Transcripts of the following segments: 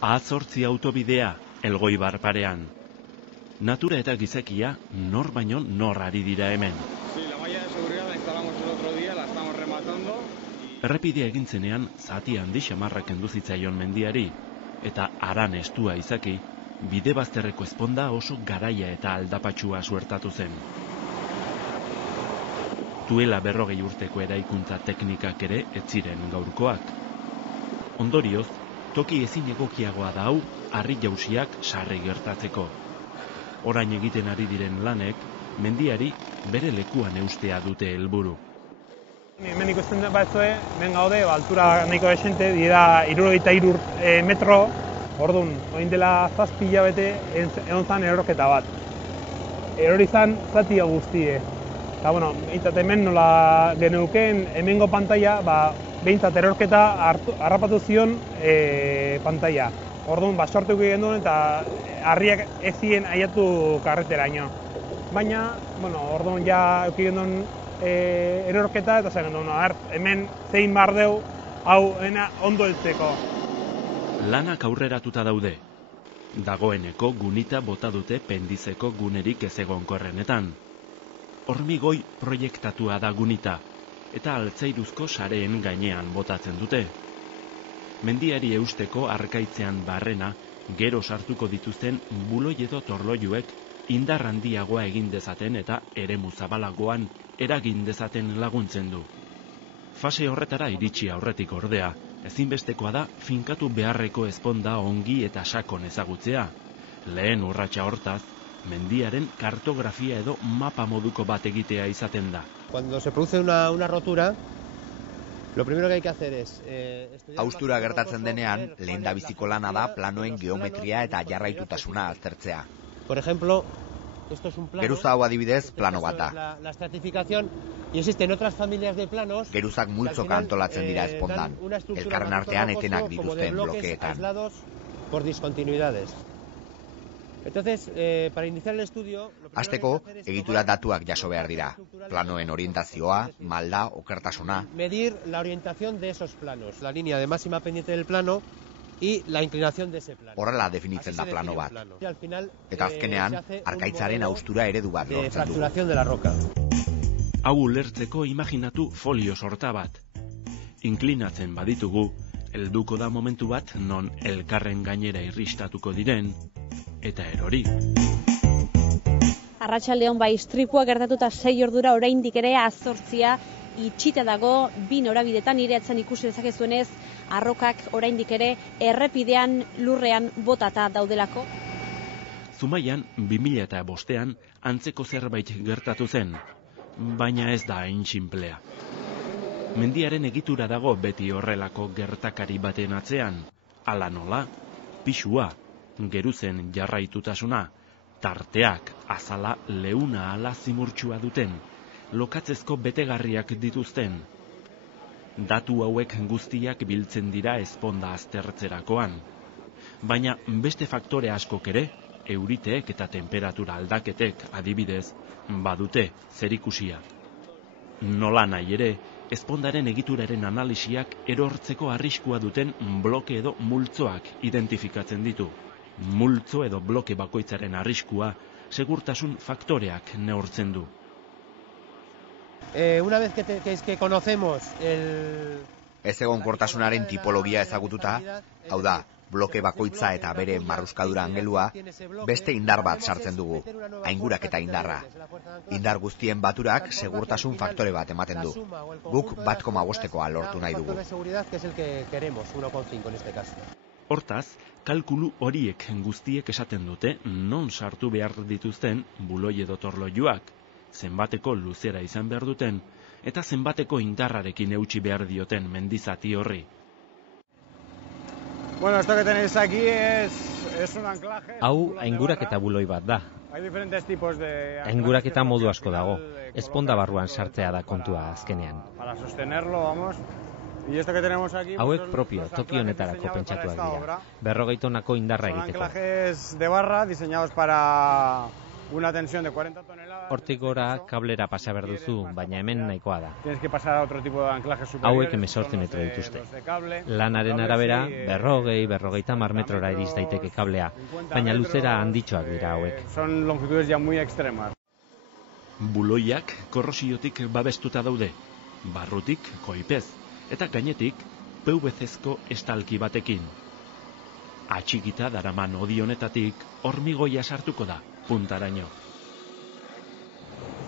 A8 autobidea, Elgoibar parean. Natura eta gizakia nor baino nor ari dira hemen. Sí, la malla de seguridad la instalamos el otro día, la estamos rematando. Errepidea egintzenean zati handi xamarra kendu zitzaion mendiari, eta haran estua izaki, bide bazterreko ezponda oso garaia eta aldapatsua suertatu zen. Duela 40 urteko eraikuntza teknikak ere ez ziren gaurkoak. Ondorioz, toki ezin egokiagoa da hau harri jausiak sarri gertatzeko. Orain egiten ari diren lanek, mendiari bere lekuan eustea dute helburu. Hemen ikusten batzue, hemen gaude, altura nahiko desente, dira 73 metro, orduan, orain dela 7 hilabete egon zan erorketa bat. Erori zan zatia guztie. Eta, bueno, behintzat hemen nola geneuken, hemengo pantaila, behintzat erorketa harrapatu zion pantaila. Orduan, sortuko genuen eta harriak ez ziren aiatu karreteraino. Baina, bueno, orduan ja euki genuen erorketa eta zen genuen, hemen zein bardeu hau ondo heltzeko. Lanak aurreratuta daude. Dagoeneko gunita bota dute pendizeko gunerik ez egonkorrenetan. Hormigoi proiektatua da gunita, eta altzairuzko sareen gainean botatzen dute. Mendiari eusteko arkaitzean barrena, gero sartuko dituzten buloi edo torloiuek indar handiagoa egin dezaten eta eremu zabalagoan eragin dezaten laguntzen du. Fase horretara iritsi aurretik ordea, ezinbestekoa da finkatu beharreko ezponda ongi eta sakon ezagutzea. Lehen urratsa hortaz, mendiaren kartografia edo mapa moduko bat egitea izaten da. Cuando se produce una rotura, lo primero que hay que hacer es... Haustura gertatzen denean, lehendabiziko lana da planoen geometria eta jarraitutasuna aztertzea. Por ejemplo, esto es un plano... Geruza hau adibidez, plano bat da. La estratificación, y existen otras familias de planos... Geruzak multzoka antolatzen dira ezpondan, elkarren artean etenak dituzten blokeetan. Aislados por discontinuidades. Entonces, para iniciar el estudio... Hasteko, egitura datuak jaso behar dira. Planoen orientazioa, malda, okertasuna. Medir la orientación de esos planos, la línea de máxima pendiente del plano y la inclinación de ese plano. Horrela definitzen da plano bat. Eta azkenean, arkaitzaren haustura eredu bat lortzen du. Fracturación de la roca. Hau ulertzeko imaginatu folio sorta bat. Inklinatzen baditugu, helduko da momentu bat non elkarren gainera irristatuko diren, eta erori. Arratsaldeon istripua gertatuta 6 ordura oraindik ere A8 itxita dago, 2 norabidetan nire atzen ikusi dezakezuenez, arrokak oraindik ere errepidean lurrean botata daudelako. Zumaian 2005an antzeko zerbait gertatu zen, baina ez da hain sinplea. Mendiaren egitura dago beti horrelako gertakari baten atzean, hala nola, pisua, geruzen jarraitutasuna, tarteak azala leuna ala zimurtsua duten, lokatzezko betegarriak dituzten. Datu hauek guztiak biltzen dira ezponda aztertzerakoan. Baina beste faktore askok ere, euriteek eta temperatura aldaketek adibidez, badute zerikusia. Nola nahi ere, ezpondaren egituraren analisiak erortzeko arriskua duten bloke edo multzoak identifikatzen ditu. Multzo edo bloke bakoitzaren arriskua segurtasun faktoreak neurtzen du. Una vez que conocemos el... Ez egonkortasunaren tipologia ezagututa, hau da, bloke bakoitza eta bere marruskadura angelua, beste indar bat sartzen dugu, ainguraketa indarra. Indar guztien baturak segurtasun faktore bat ematen du. Guk 1,5koa lortu nahi dugu. Hortaz, kalkulu horiek guztiek esaten dute non sartu behar dituzten buloi edo torloiuak, zenbateko luzera izan behar duten, eta zenbateko indarrarekin eutsi behar dioten mendizati horri. Bueno, esto que tenéis aquí es un anclaje... Hau ainguraketa buloi bat da. Hay diferentes tipos de... Ainguraketa modu asko dago, ezponda barruan sartzea da kontua azkenean. Para sostenerlo, vamos... Y esto que tenemos aquí... Hauek propio, toki honetarako pentsatuak dira. 40 tonako indarra egiteko. Son anclajes de barra diseñados para una tensión de 40 toneladas. Hortik gora kablera pasa behar duzu, baina hemen nahikoa da. Tienes que pasar a otro tipo de anclaje superior. Hauek 18 metro dituzte. Lanaren arabera, 40-50 metrora iriz daiteke kablea, baina luzera handitxoak dira hauek. Son longitudes ya muy extremas. Buloiak korrosiotik babestuta daude, barrutik koipez, eta gainetik PVC-ezko estalki batekin. Atxikita daraman hodi honetatik hormigoia sartuko da, puntaraino.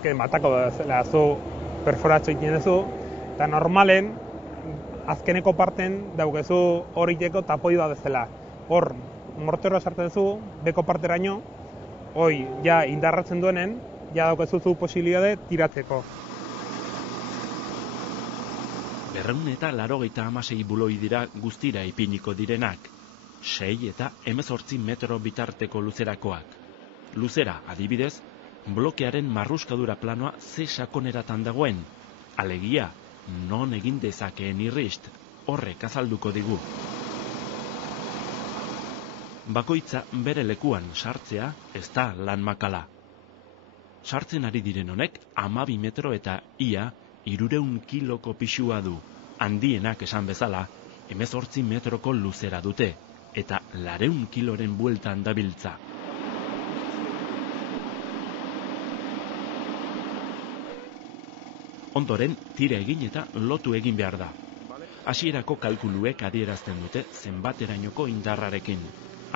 Matako da zu perforatxo egiten duzu, eta normalen azkeneko parten daukezu hor iteko tapoi bat bezala. Hor mortero sartzen duzu, beko parteraino, hoi ja indarratzen duenen, ja daukezu zu posibilitate tiratzeko. 286 buloi dira guztira ipiniko direnak, 6 eta 18 metro bitarteko luzerakoak. Luzera, adibidez, blokearen marruskadura planoa ze sakoneratan dagoen, alegia, non egin dezakeen irrist, horrek azalduko digu. Bakoitza bere lekuan sartzea ez da lan makala. Sartzen ari diren honek 12 metro eta ia 300 kiloko pixua du. Handienak esan bezala, 18 metroko luzera dute, eta 200 kiloren bueltan dabiltza. Ondoren, tira egin eta lotu egin behar da. Hasierako kalkuluek adierazten dute zenbaterainoko indarrarekin.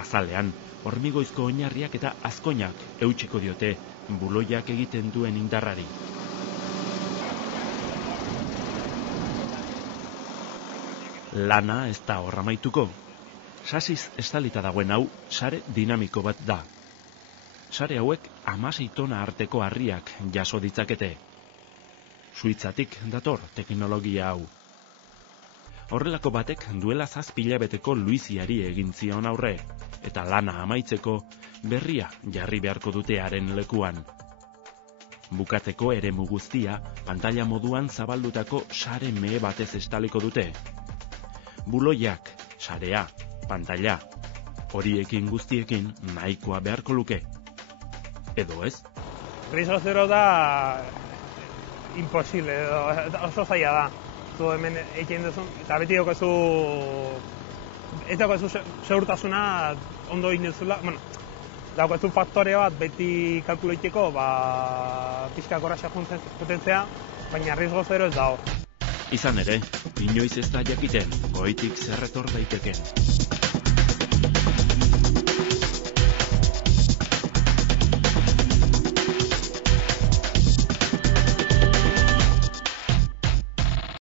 Azalean, hormigoizko oinarriak eta azkoinak eutsiko diote buloiak egiten duen indarrari. Lana ez da horra maituko. Sasiz estalita dagoen hau, sare dinamiko bat da. Sare hauek 16 tona arteko harriak jaso ditzakete. Suitzatik dator teknologia hau. Horrelako batek duela 7 hilabeteko Luiziari egin zion aurre, eta lana amaitzeko berria jarri beharko dute haren lekuan. Bukatzeko eremu guztia pantaila moduan zabaldutako sare mehe batez estaliko dute. Buloiak, sarea, pantaila, horiekin guztiekin nahikoa beharko luke. Edo ez? Riesgo zero da imposible, oso zaila da. Zu hemen egiten duzun, eta beti daukazu segurtasuna ondo egin duzula, daukazu faktore bat beti kalkulo egiteko, pixka korraxa potentzea, baina riesgo zero ez dago. Izan ere, inoiz ez da jakiten, goitik zer etor daiteke.